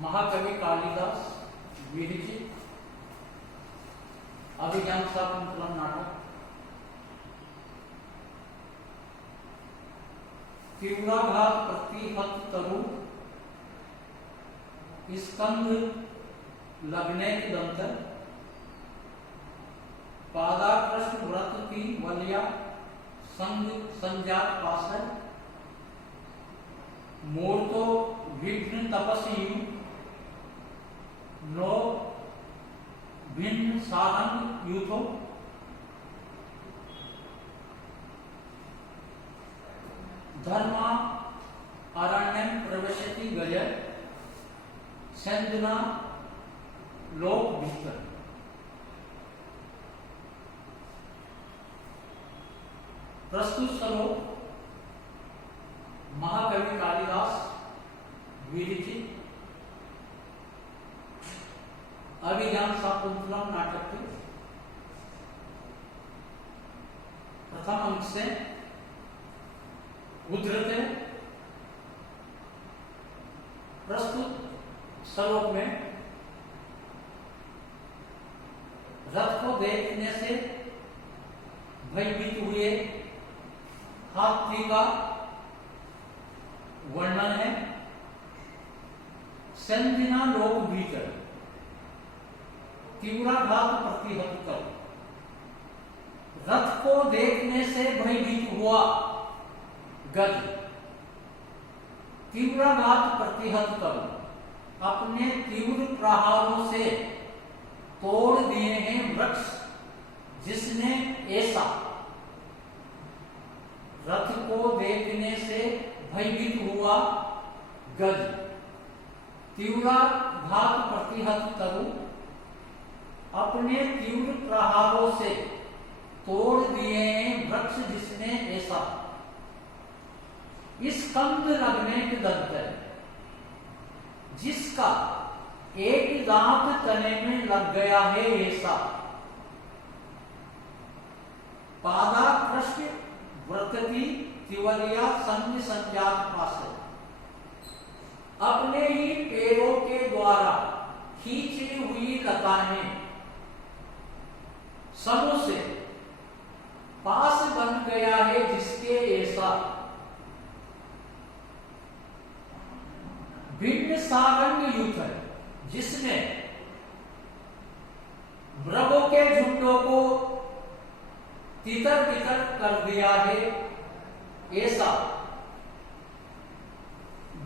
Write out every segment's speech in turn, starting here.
महाकवि कालिदास विरचित अभिज्ञान शाकुंतलम नाटक तीव्राघात प्रतिहत तरु स्कंध लगने के दंतर पादाकृष्ण व्रत की वलिया संग संजात पासर मूर्तो विघ्न तपस्वी नो भिन्न साहंग यूथो धर्मा अरण्यम प्रवेशति गय संजना लोक भीतर। प्रस्तुत श्लोक महाकवि कालिदास विरचित अभिज्ञान शाकुंतलम नाटक के प्रथम अंक से उद्धृत है। प्रस्तुत श्लोक में रथ को देखने से भयभीत हुए हाथी का वर्णन है। संदिना लोक भीतर तीव्राघात प्रतिहत कर, रथ को देखने से भयभीत हुआ गज तीव्राघात प्रतिहत कर, अपने तीव्र प्रहारों से तोड़ दिए हैं वृक्ष जिसने ऐसा। रथ को देखने से भयभीत हुआ गज तीव्राघात प्रतिहत तरु, अपने तीव्र प्रहारों से तोड़ दिए हैं वृक्ष जिसने ऐसा। स्कंध लगने के दंत है, जिसका एक दांत तने में लग गया है ऐसा। पादाकृष्ण व्रतति तिवरिया संग संजात पास, अपने ही पैरों के द्वारा खींची हुई लताएं समूह से पास बन गया है जिसके ऐसा। भिन्न सारंग युद्ध है, जिसने मृगों के झुंडों को तितर बितर कर दिया है ऐसा।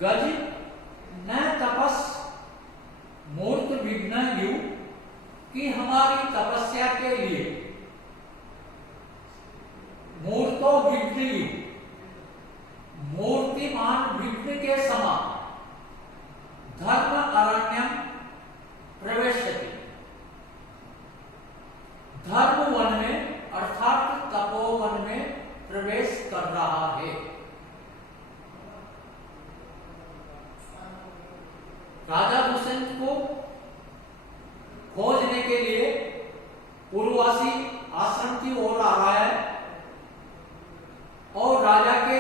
गज न तपस मूर्त विघ्न यु, कि हमारी तपस्या के लिए मूर्तो विघ्न यु, मूर्तिमान विघ्न के समान धर्म अरण्यम प्रवेशति, धर्म वन में अर्थात तपोवन में प्रवेश कर रहा है। राजा दुष्यंत को खोजने के लिए उर्वासी आश्रम की ओर आ रहा है और राजा के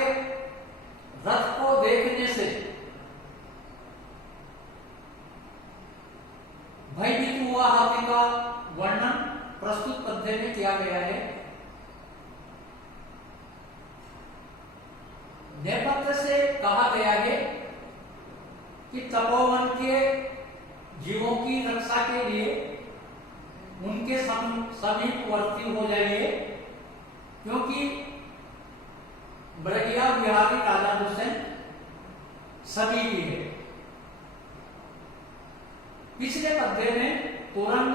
रथ को देखने से भयभीत हुआ हाथी का वर्णन प्रस्तुत पद्य में किया गया है। नेपथ्य से कहा गया है कि तपोवन के जीवों की रक्षा के लिए उनके समीपवर्ती हो जाइए, क्योंकि ब्रगिया बिहारी राजा दुष्यंत सभी की है। पिछले पद्य में तुरंग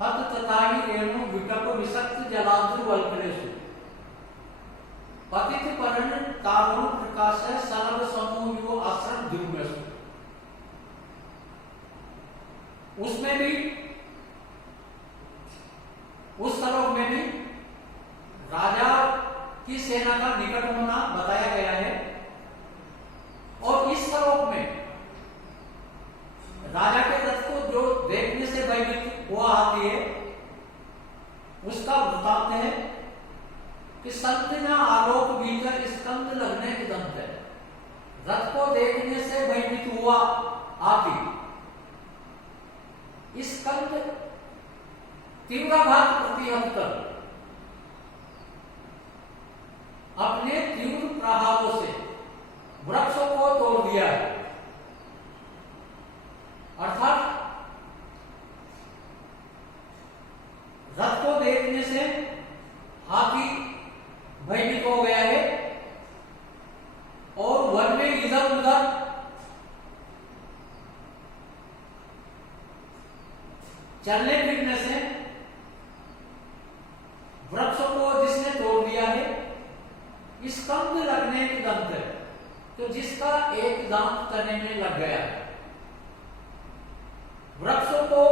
हत तथा ही रेणु विटप विषक्त जलाद्र वल्कलेशु पतित परण तारुण प्रकाश सर्व समूह आश्रम दुर्गेशु। उसमें भी उस श्लोक में भी राजा की सेना का निकट होना बताया गया है और इस श्लोक में राजा के रथ को जो देखने से भयभीत हुआ हाथी है उसका वृतांत है कि संतना आलोक भीतर स्कंद लगने के दंत है। रथ को देखने से भयभीत हुआ हाथी निरंतर अपने तीव्र प्रहारों से वृक्षों को तोड़ दिया है। अर्थात रथ को देखने से हाथी भयभीत हो गया है और वन में इधर उधर चलने फिरने से वृक्षों को जिसने तोड़ दिया है, स्कंद लगने के दंत है, तो जिसका एक दांत तने में लग गया है। वृक्षों को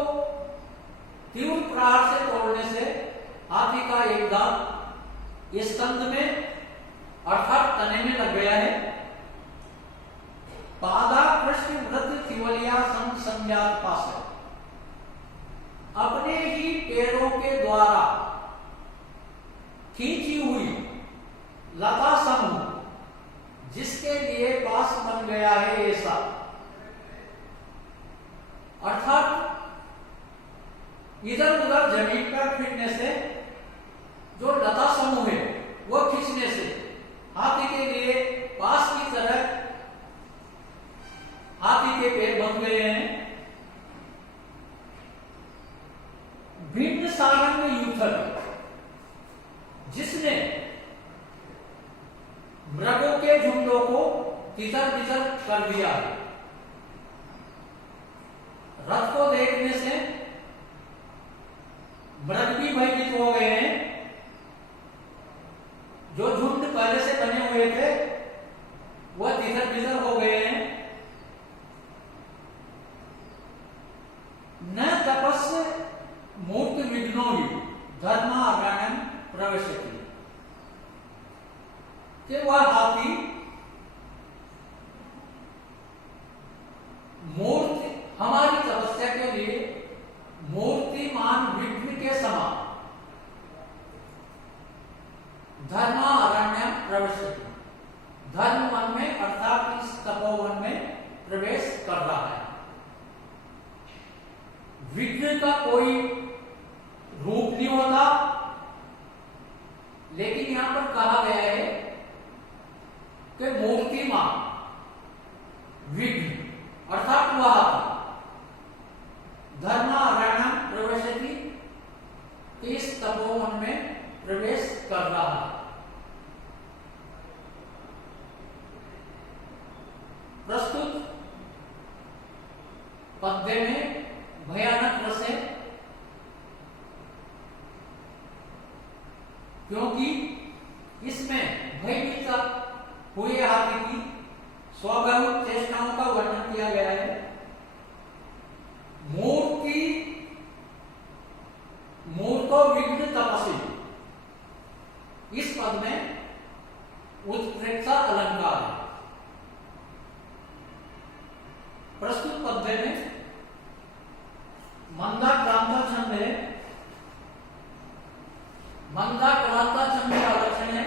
तीव्र प्रहार से तोड़ने से हाथी का एक दांत स्कंद में अर्थात तने में लग गया है। पादा पृष्ठ वृद्ध तिवलिया संज्ञात पास है, अपने ही पैरों के द्वारा खींची हुई लता समूह जिसके लिए पास बन गया है ऐसा। अर्थात इधर उधर जमीन पर फिरने से जो लता समूह है वह खींचने से हाथी के लिए पास की तरह हाथी के पैर बन गए हैं। भिन्न सारंग यूथर जिसने मृगों के झुंडों को तितर बितर कर दिया है। रथ को देखने से मृग भी भयभीत हो गए हैं। जो झुंड पहले से बने हुए थे वह तितर बितर हो गए हैं। न तपस्या मूर्त विघ्नो धर्मारण्यम प्रवेशति, कि वह हाथी मूर्ति हमारी तपस्या के लिए मूर्तिमान विघ्न के समान धर्मारण्यम प्रवेशति, धर्म वन में अर्थात इस तपोवन में प्रवेश कर रहा है। विघ्न का कोई रूप नहीं होता, लेकिन यहां पर कहा गया है कि मूर्तिमान विघ्न अर्थात वह धर्मारण्यम प्रवेशति, इस तपोवन में प्रवेश कर रहा है। प्रस्तुत पद्य में भयानक रस है, क्योंकि इसमें भयभीत हुए हाथी की स्वाभाविक चेष्टाओं का वर्णन किया गया है। मूर्तो विघ्न तपस्वी, इस पद में उत्प्रेक्षा अलंकार है। प्रस्तुत पद्य में मंदा क्रांता छंद है। मंदा क्रांता छंद का लक्षण है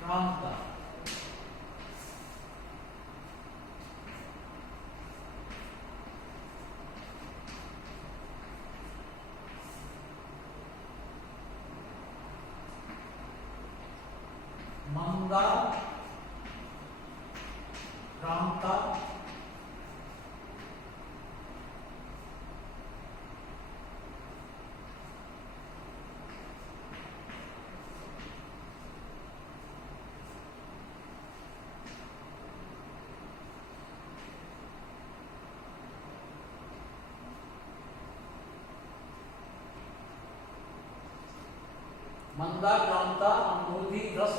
क्रांता, मंदा क्रांता मंदा क्रांता अमोधी रस,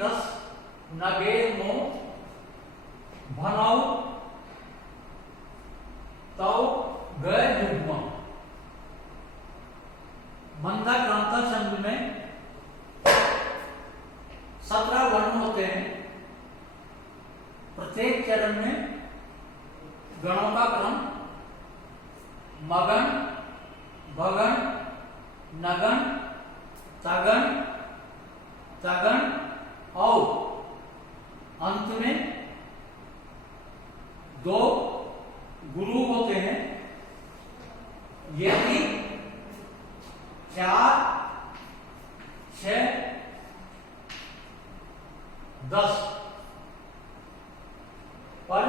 रस नगेर मो भनाऊ तव गए युग्म। मंदा क्रांता छंद में 17 वर्ण होते हैं। प्रत्येक चरण में गणों का क्रम मगन, भगन, नगन, तगन, तगन और अंत में 2 गुरु होते हैं। यदि 4, 6, 10 पर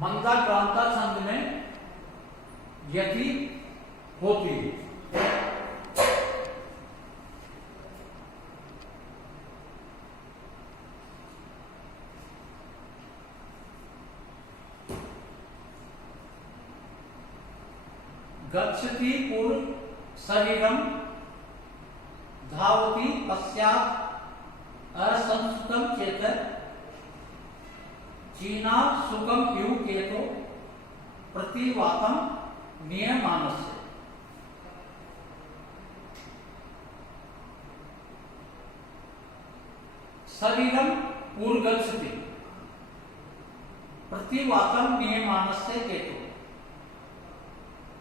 मंदा क्रांता छंद में यदि होती है। गच्छति पूर्व शरीरम धावति पश्चात असंस्कृतम चेतन चीना सुखम यू केतो प्रतिवातम नियमानस्य। शरीरम पूर्वगच्छति प्रतिवातम नियमानस्य केतो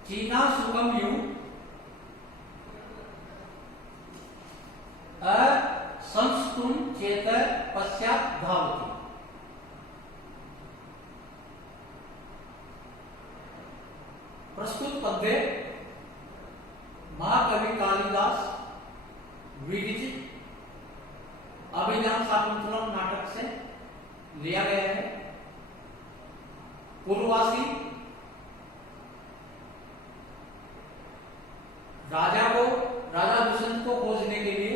चीना सुखम यू असंस्तुम चेत पश्चात धावति। प्रस्तुत पद्य महाकवि कालिदास विरचित अभिज्ञान शाकुंतलम नाटक से लिया गया है। पूर्ववासी राजा दुष्यंत को खोजने के लिए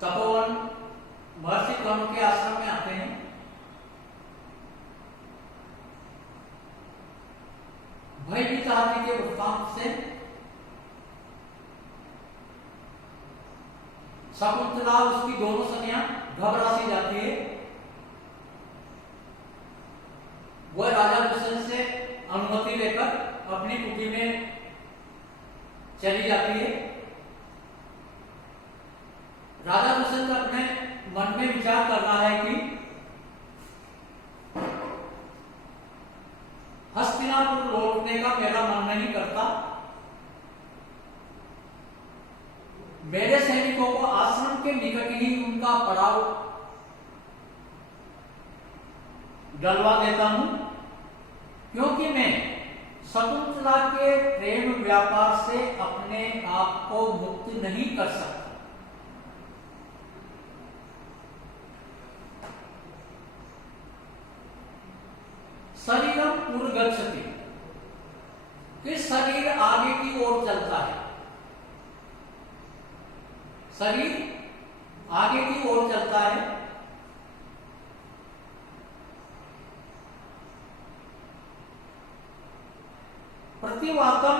तपोवन महर्षि कर्म के आश्रम में आते हैं। भयभीत हाथी के वृत्तांत से शकुंतला उसकी दोनों सखियां घबरा सी जाती है। वह राजा दुष्यंत से अनुमति लेकर अपनी कुटी में चली जाती है। राजा दुष्यंत अपने मन में विचार कर रहा है कि हस्तिनापुर लौटने का मेरा मन नहीं करता। मेरे सैनिकों को आश्रम के निकट ही उनका पड़ाव डलवा देता हूं, क्योंकि मैं शकुंतला के प्रेम व्यापार से अपने आप को मुक्त नहीं कर सकता। शरीरम पूर्वगच्छति कि शरीर आगे की ओर चलता है। शरीर आगे की ओर चलता है। प्रतिवातम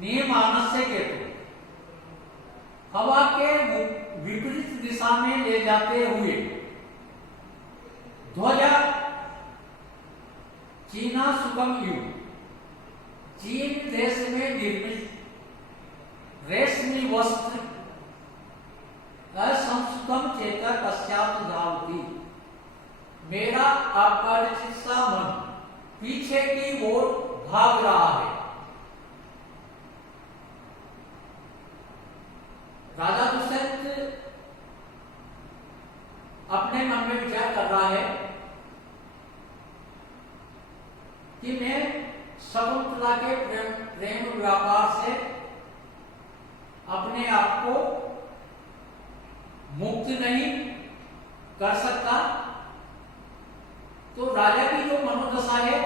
नियमानस्य केतु हवा के विपरीत दिशा में ले जाते हुए ध्वजा चीना सुगम यू चीन देश में निर्मित रेशमी वस्त्र असंस्कृतम चेता पश्चात धावती। मेरा अपरिचित सा मन पीछे की ओर भाग रहा है। राजा दुष्यंत अपने मन में विचार कर रहा है कि मैं शकुंतला के प्रेम व्यापार से अपने आप को मुक्त नहीं कर सकता। तो राजा की जो मनोदशा है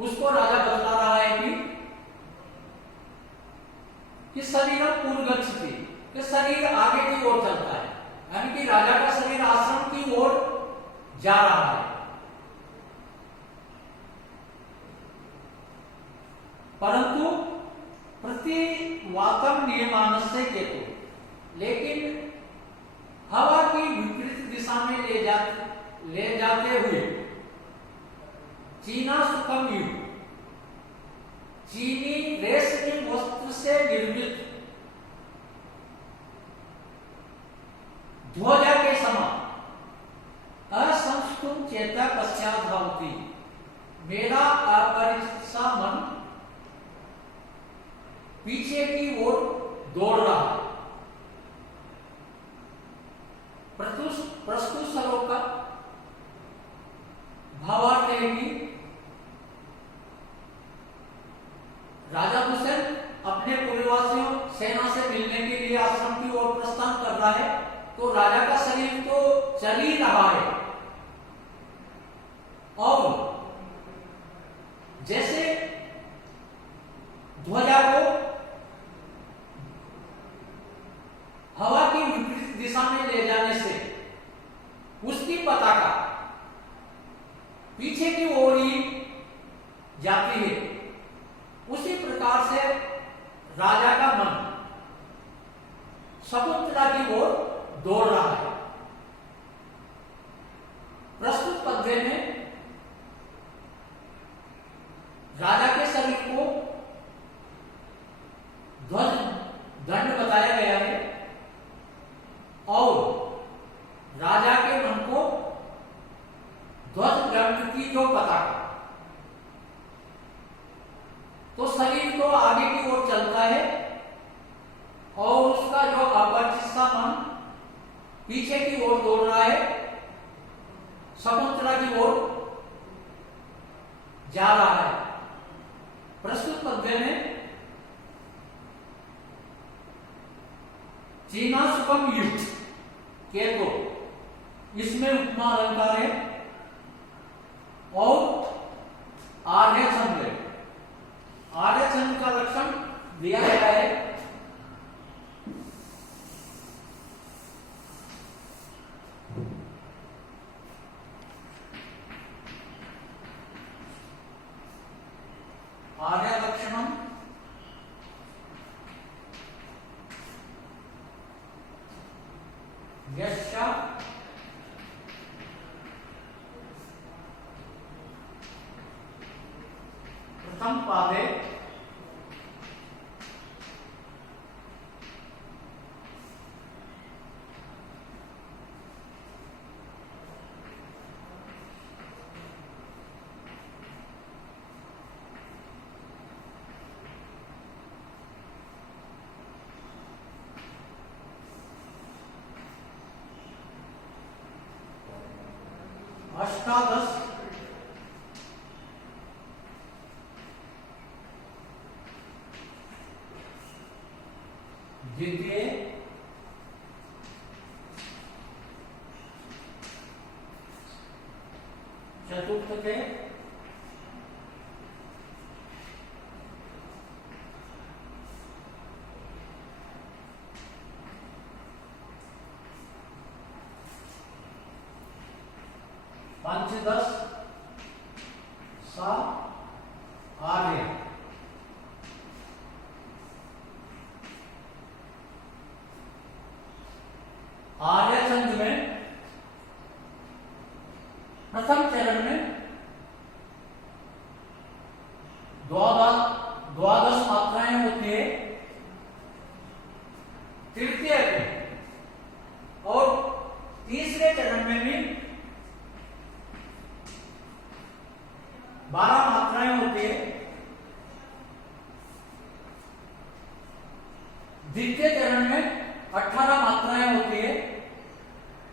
उसको राजा बता रहा है कि शरीर पूर्वगच्छति कि शरीर आगे की ओर चलता है, यानी कि राजा का शरीर आश्रम की ओर जा रहा है। परंतु प्रकृति वातम नियमानस्य केतु, लेकिन हवा की विपरीत दिशा में ले जाते हुए चीना सुखम यु, चीनी रेशमी वस्त्र से निर्मित ध्वजा के समान असंस्तुम चेता पश्चात भवती, मेरा अपरिचित सा मन पीछे की ओर दौड़ रहा है। प्रस्तुत श्लोक का भावार्थ है कि राजा दुष्यंत अपने पूर्ववासियों सेना से मिलने के लिए आश्रम की ओर प्रस्थान कर रहा है, तो राजा का शरीर तो चल ही रहा है और जैसे ध्वजा को हवा की विपरीत दिशा में ले जाने से उसकी पताका पीछे की ओर ही जाती है, उसी प्रकार से राजा का मन शकुंतला की ओर दौड़ रहा है। प्रस्तुत पद्य में राजा के शरीर को ध्वज दंड बताया गया है और राजा के मन को ध्वज दंड की जो पताका, तो शरीर तो आगे की ओर चलता है और उसका जो अपरिचित सा मन पीछे की ओर दौड़ रहा है, शकुंतला की ओर जा रहा है। प्रस्तुत पद्य में चीना सुखम यु केतो, इसमें उपमा अलंकार है और आर्य छंद है। आर्य छंद का लक्षण दिया गया है आर्य लक्षणम यस्या प्रथम पादे अष्टादश द्वितीय चतुर्थ के पंचदश सा आर्य आर्य छंद में प्रथम चरण में द्वादश मात्राएं होती है, तृतीय में और तीसरे चरण में भी 12 मात्राएं होती है। द्वितीय चरण में 18 मात्राएं होती है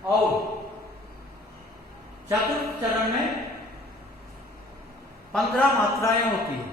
और चतुर्थ चरण में 15 मात्राएं होती है।